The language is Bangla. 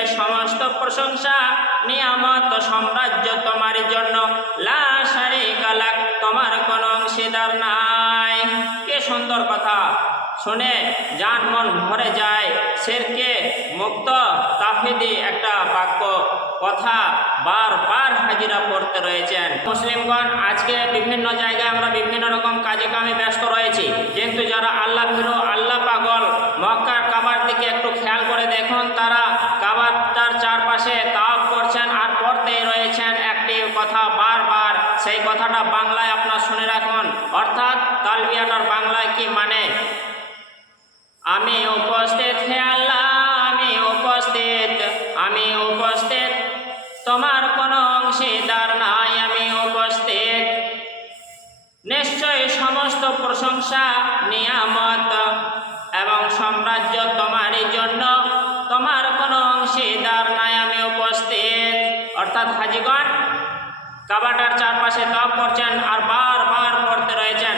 নিশ্চয় সমস্ত প্রশংসা নিয়ামত সাম্রাজ্য তোমারই জন্য, লা শারীকা লাক, তোমার কোনো অংশীদার নাই। কে সুন্দর কথা, শুনে জান মন ভরে যায়। শিরকে মুক্ত তাফিদি একটা বাক্য কথা বারবার হাজিরা পড়তে রয়েছেন। মুসলিমগণ, আজকে বিভিন্ন জায়গায় আমরা বিভিন্ন রকম কাজে কামে ব্যস্ত রয়েছি, কিন্তু যারা আল্লাহ ভীরু, আল্লাহ পাগল, মক্কার কাবার দিকে একটু খেয়াল করে দেখুন, তারা কাবারটার চারপাশে তাওয়াফ করছেন আর পড়তেই রয়েছেন একটি কথা বারবার। সেই কথাটা বাংলায় আপনার শুনে রাখুন, অর্থাৎ তালবিয়াটার বাংলায় কি মানে? আমি উপস্থিত, হে আল্লাহ আমি উপস্থিত, আমি উপস্থিত, তোমার কোনো অংশীদার নাই, আমি উপস্থিত। নিশ্চয় সমস্ত প্রশংসা নিয়ামত এবং সাম্রাজ্য তোমারই জন্য, তোমার কোনো অংশীদার নাই, আমি উপস্থিত। অর্থাৎ হাজিগণ কাবাটার চারপাশে তাওয়াফ করছেন আর বারবার পড়তে রয়েছেন,